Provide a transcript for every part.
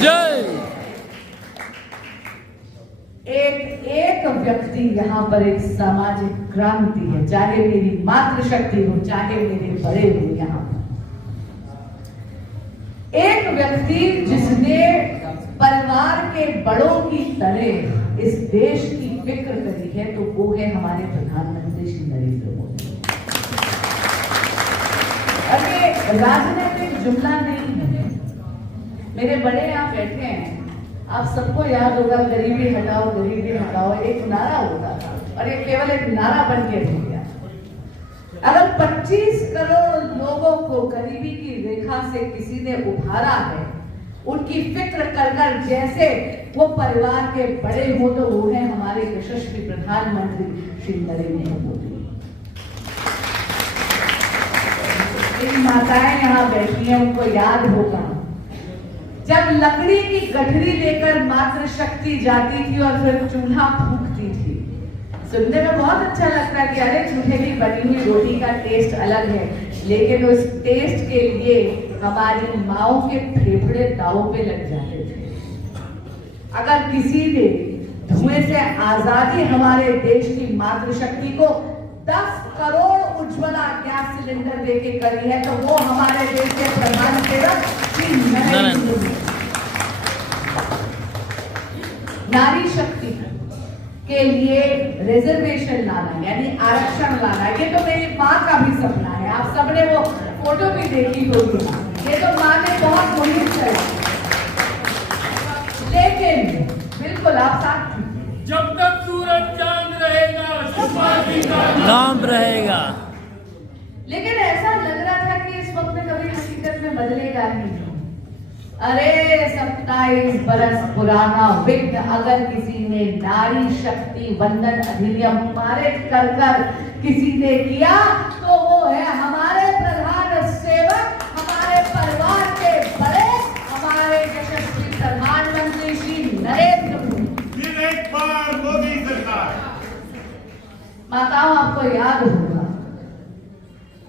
जय। एक व्यक्ति यहाँ पर एक सामाजिक क्रांति है, चाहे मेरी मातृशक्ति हो, चाहे मेरे बड़े हो। यहाँ पर एक व्यक्ति जिसने परिवार के बड़ों की तरह इस देश की फिक्र करी है, तो वो है हमारे प्रधानमंत्री श्री नरेंद्र मोदी। अरे राजनीतिक जुमला नहीं है, मेरे बड़े यहाँ बैठे हैं, आप सबको याद होगा गरीबी हटाओ गरीबी हटाओ एक नारा होता था, और ये केवल एक नारा बन के रह गया। अगर 25 करोड़ लोगों को गरीबी की रेखा से किसी ने उभारा है, उनकी फिक्र कर कर जैसे वो परिवार के बड़े हो, तो वो है हमारे यशस्वी प्रधानमंत्री श्री नरेंद्र मोदी। इन माताएं यहाँ बैठी हैं, उनको याद होगा जब लकड़ी की गठरी लेकर मातृशक्ति जाती थी और फिर चूल्हा फूंकती थी। सुनने में बहुत अच्छा लगता है कि अरे चूल्हे की बनी हुई रोटी का टेस्ट अलग है, लेकिन उस टेस्ट के लिए हमारी माओं के फेफड़े दांव पे लग जाते थे। अगर किसी ने धुएं से आजादी हमारे देश की मातृशक्ति को 10 करोड़ उज्ज्वला गैस सिलेंडर देके करी है, तो वो हमारे देश के प्रधान सेवक श्री नरेंद्र मोदी। नारी शक्ति के लिए रिजर्वेशन लाना यानी आरक्षण लाना, ये तो मेरी माँ का भी सपना है। आप सबने वो फोटो भी देखी होगी, ये तो माँ ने बहुत मुहिम चलाई। लेकिन बिल्कुल आप साथ, जब तक सूरज चांद रहेगा सुपारी का नाम रहेगा। लेकिन ऐसा लग रहा था कि इस वक्त में कभी हकीकत में बदलेगा ही नहीं। अरे 27 बरस पुराना विघ्न अगर किसी ने नारी शक्ति वंदन अधिनियम पारित कर कर किसी ने किया, तो वो है हमारे प्रधान सेवक, हमारे परिवार के बड़े, हमारे यशस्वी प्रधानमंत्री श्री नरेंद्र मोदी। फिर एक बार मोदी सरकार। माताओं, आपको याद होगा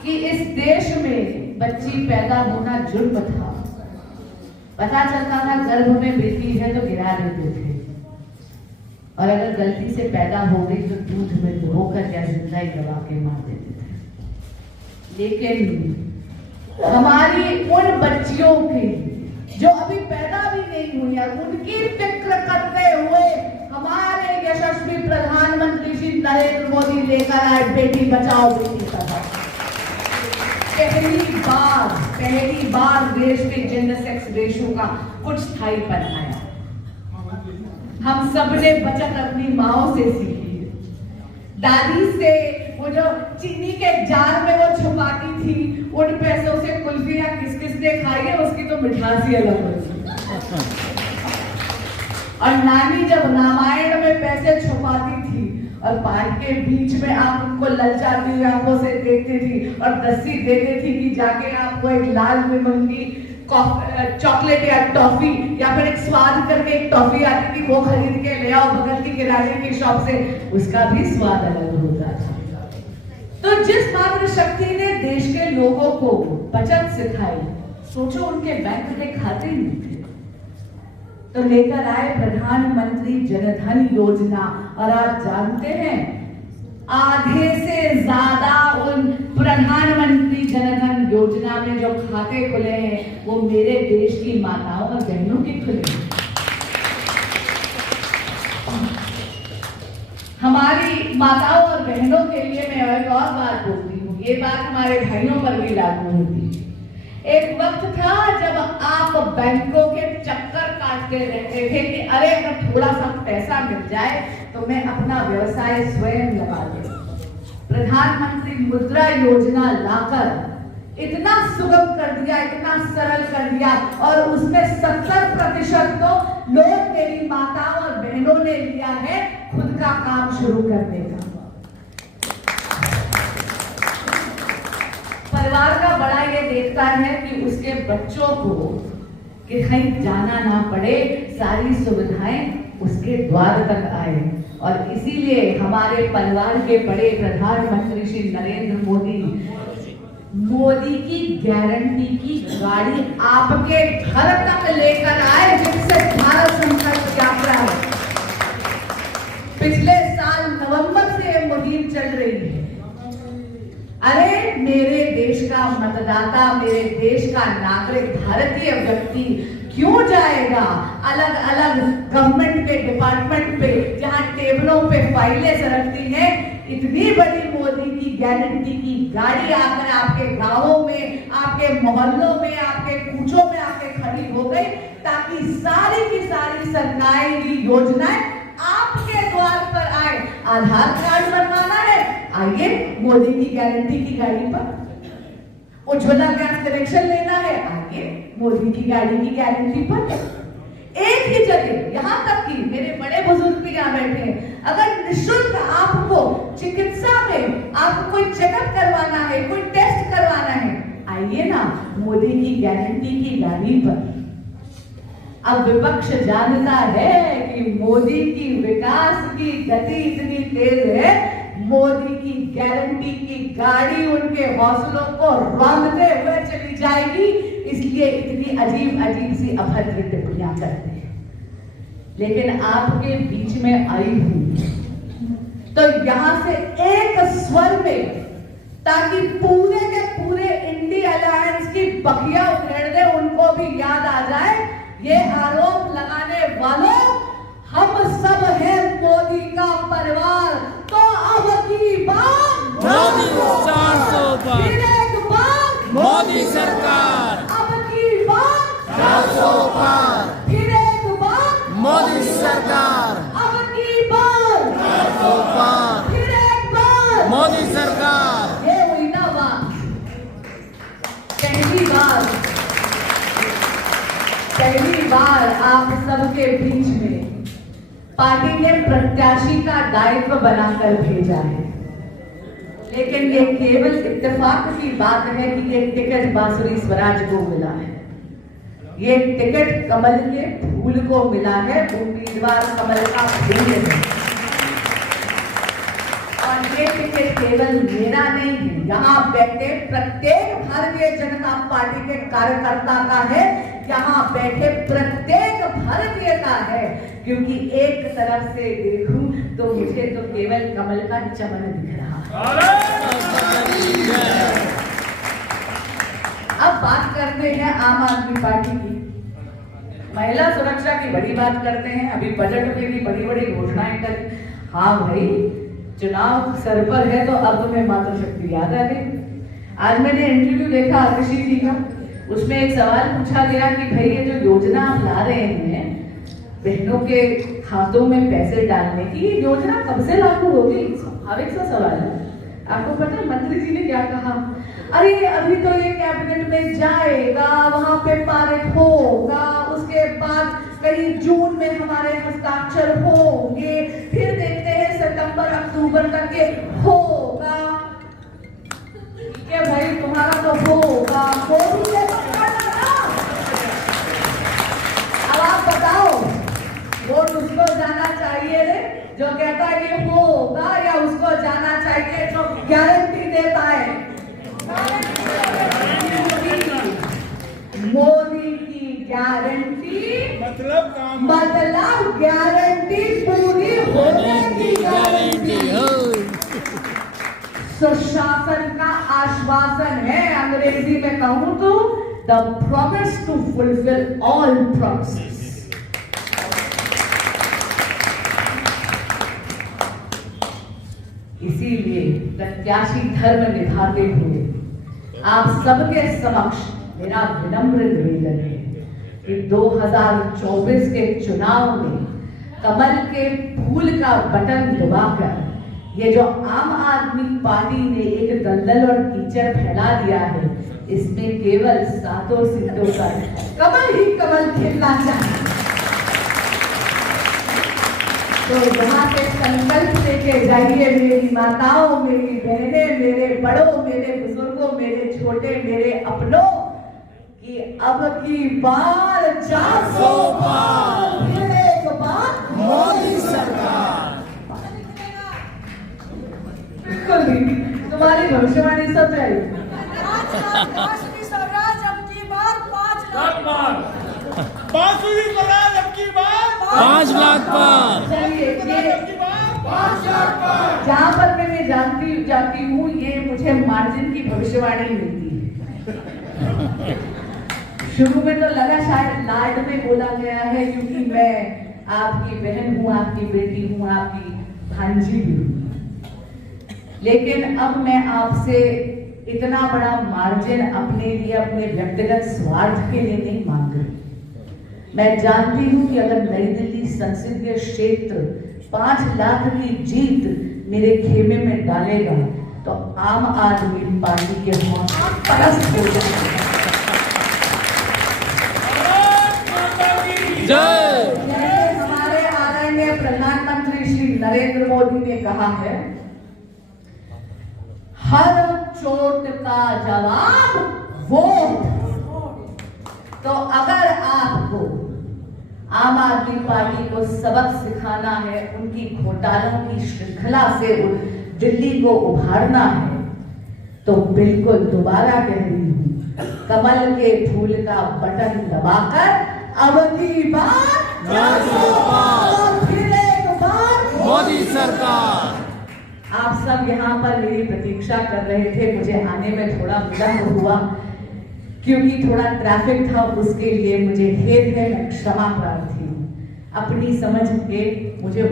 कि इस देश में बच्ची पैदा होना जुर्म था। पता चलता था गर्भ में बेटी है तो गिरा देते थे, और अगर गलती से पैदा हो गई तो दूध में धोकर या जिंदा ही दबा के मार देते थे। लेकिन हमारी उन बच्चियों की जो अभी पैदा भी नहीं हुई है, उनकी फिक्र करते हुए हमारे यशस्वी प्रधानमंत्री श्री नरेंद्र मोदी लेकर आए बेटी बचाओ बेटी पढ़ाओ। पहली बार देश में जेंडर सेक्स रेशो का कुछ स्थायीपन आया। हम सबने बचत अपनी माओं से सीखी, दादी से। वो जो चीनी के जार में वो छुपाती थी, उन पैसों से कुल्फियां किस किस ने खाई है, उसकी तो मिठास ही अलग होती। और नानी जब रामायण में पैसे छुपाती थी और पार्क के बीच में आप उनको ललचाती हुई आंखों से देखती थी और दस्ती देती थी कि जाके आपको एक लाल रिबन की चॉकलेट या टॉफी या फिर एक स्वाद करके एक टॉफी आती थी, वो खरीद के ले आओ बगल की किराने की शॉप से, उसका भी स्वाद अलग होता था। तो जिस मातृशक्ति ने देश के लोगों को बचत सिखाई, सोचो उनके बैंक के खाते ही नहीं थे, तो लेकर आए प्रधानमंत्री जनधन योजना। और आप जानते हैं आधे से ज्यादा उन प्रधानमंत्री जनधन योजना में जो खाते खुले हैं, वो मेरे देश की माताओं और बहनों के खुले हैं। हमारी माताओं और बहनों के लिए मैं एक और बात बोलती हूँ, ये बात हमारे भाइयों पर भी लागू होती है। एक वक्त था जब आप बैंकों के चक्कर काटते रहते थे कि अरे अगर थोड़ा सा पैसा मिल जाए तो मैं अपना व्यवसाय स्वयं लगा दूं। प्रधानमंत्री मुद्रा योजना लाकर इतना सुगम कर दिया, इतना सरल कर दिया, और उसमें 70% तो लोग मेरी माताओं और बहनों ने लिया है खुद का काम शुरू करने का। परिवार का बड़ा ये देखता है कि उसके बच्चों को कि कहीं जाना ना पड़े, सारी सुविधाएं उसके द्वार तक आए, और इसीलिए हमारे परिवार के बड़े प्रधानमंत्री श्री नरेंद्र मोदी मोदी की गारंटी की गाड़ी आपके घर तक लेकर आए, जिससे भारत संकल्प यात्रा है। पिछले साल नवंबर से ये मुहिम चल रही है। अरे मेरे देश का मतदाता, मेरे देश का नागरिक, भारतीय व्यक्ति क्यों जाएगा अलग अलग गवर्नमेंट के डिपार्टमेंट पे, जहां टेबलों पे फाइलें सरकती हैं। इतनी बड़ी मोदी की गारंटी की गाड़ी आकर आपके गांवों में, आपके मोहल्लों में, आपके कूचों में आके खड़ी हो गई, ताकि सारी की सारी सरकारी योजनाएं आपके द्वार पर आए। आधार कार्ड बनवाना है, आइए मोदी की गारंटी की गाड़ी पर। उज्ज्वला गैस कनेक्शन लेना है, आइए मोदी की गाड़ी की गारंटी पर। एक ही जगह, यहाँ तक कि मेरे बड़े बुजुर्ग भी यहाँ बैठे हैं, अगर निःशुल्क आपको चिकित्सा में आपको कोई चेकअप करवाना है, कोई टेस्ट करवाना है, आइए ना मोदी की गारंटी की गाड़ी पर। अब विपक्ष जानता है कि मोदी की विकास की गति इतनी तेज है, मोदी की गारंटी की गाड़ी उनके हौसलों को रौंदते हुए चली जाएगी, इसलिए इतनी अजीब अजीब सी अभद्र टिप्पणियां करते हैं। लेकिन आपके बीच में आई हूं तो यहां से एक स्वर में, ताकि पूरे के पूरे इंडिया अलायंस की बखिया उधेड़ दे, उनको भी याद आ जाए, ये आरोप लगाने वालों, हम सब हैं मोदी का परिवार। तो अब की बार मोदी 400 पार, फिर एक बार मोदी सरकार, अब की बार 400 पार, फिर एक बार मोदी सरकार, अब की बार 400 पार, फिर एक बार मोदी सरकार। ये हुई ना बात। पहली बार आप सबके बीच में पार्टी ने प्रत्याशी का दायित्व बनाकर भेजा है, लेकिन ये केवल इत्तेफाक की बात है कि ये टिकट बांसुरी स्वराज को मिला है। ये टिकट कमल के फूल को मिला है, उम्मीदवार कमल का फूल है। और ये टिकट केवल मेरा नहीं है, यहाँ बैठे प्रत्येक भारतीय जनता पार्टी के कार्यकर्ता का है, यहाँ बैठे प्रत्येक भारतीय का है। क्योंकि एक तरफ से देखूं तो मुझे तो केवल कमल का चमन दिख रहा है। अब बात करते हैं आम आदमी पार्टी की। महिला सुरक्षा की बड़ी बात करते हैं, अभी बजट में भी बड़ी बड़ी घोषणाएं करी। हाँ भाई, चुनाव सर पर है तो अब तुम्हें मातृशक्ति याद आ गई। आज मैंने इंटरव्यू देखा ऋषि जी का, उसमें एक सवाल पूछा गया कि भाई ये जो योजना आप ला रहे हैं बहनों के खातों में पैसे डालने की, योजना कब से लागू होगी? स्वाभाविक सा सवाल है। आपको पता है मंत्री जी ने क्या कहा? अरे अभी तो ये कैबिनेट में जाएगा, वहां पे पारित होगा, उसके बाद कहीं जून में हमारे हस्ताक्षर होंगे, फिर देखते हैं सितंबर अक्टूबर तक ये होगा। ठीक है भाई, तुम्हारा तो होगा, हो भी जाएगा ना। अब आप बताओ, वोट उसको जाना चाहिए रे जो कहता है कि होगा, या उसको जाना चाहिए जो गारंटी देता है? मोदी की गारंटी मतलब गारंटी पूरी होने की गारंटी। सुशासन का आश्वासन है, अंग्रेजी में कहूं तो the promise to fulfil all promises. इसीलिए प्रत्याशी धर्म निभाते हुए आप सबके समक्ष मेरा विनम्र निवेदन है कि 2024 के चुनाव में कमल के फूल का बटन दबाकर ये जो आम आदमी पार्टी ने एक दलदल और कीचड़ फैला दिया है, इसमें केवल सातों सिद्धों का कमल ही कमल खिलना चाहिए। तो यहाँ से संकल्प लेके जाइए मेरी माताओं, मेरी बहनें, मेरे बड़ों, मेरे बुजुर्गों, मेरे छोटे, मेरे अपनों, कि अब की बार 400 पार, फिर एक बार मोदी सरकार। बिल्कुल भी तुम्हारी भविष्यवाणी सब चाहिए। बांसुरी स्वराज अब की बार 5 लाख बार बांसुरी स्वराज अब की बार 5 लाख पार। चलिए अब ये की बार 5 लाख पार। जहाँ पर मैं जाती हूँ ये मुझे मार्जिन की भविष्यवाणी मिलती है। शुरू में तो लगा शायद लाड में बोला गया है क्योंकि मैं आपकी बहन हूँ, आपकी बेटी हूँ, आपकी भांजी भी हूँ, लेकिन अब मैं आपसे इतना बड़ा मार्जिन अपने लिए, अपने व्यक्तिगत स्वार्थ के लिए नहीं मांग रही। मैं जानती हूँ कि अगर नई दिल्ली संसदीय क्षेत्र 5 लाख की जीत मेरे खेमे में डालेगा तो आम आदमी पार्टी के हौसले परस्त हो जाएंगे। जय। हमारे आदरणीय प्रधानमंत्री श्री नरेंद्र मोदी ने कहा है, हर चोट का जवाब वोट। तो अगर आपको आम आदमी पार्टी को सबक सिखाना है, उनकी घोटालों की श्रृंखला से दिल्ली को उभारना है, तो बिल्कुल दोबारा कह रही हूं, कमल के फूल का बटन दबाकर अब की बार और फिर एक बार मोदी सरकार। आप सब यहाँ पर मेरी प्रतीक्षा कर रहे थे। मुझे आने में थोड़ा विलंब हुआ क्योंकि थोड़ा ट्रैफिक था, उसके लिए मुझे खेद है, मैं क्षमा प्रार्थी हूँ। अपनी समझ के मुझे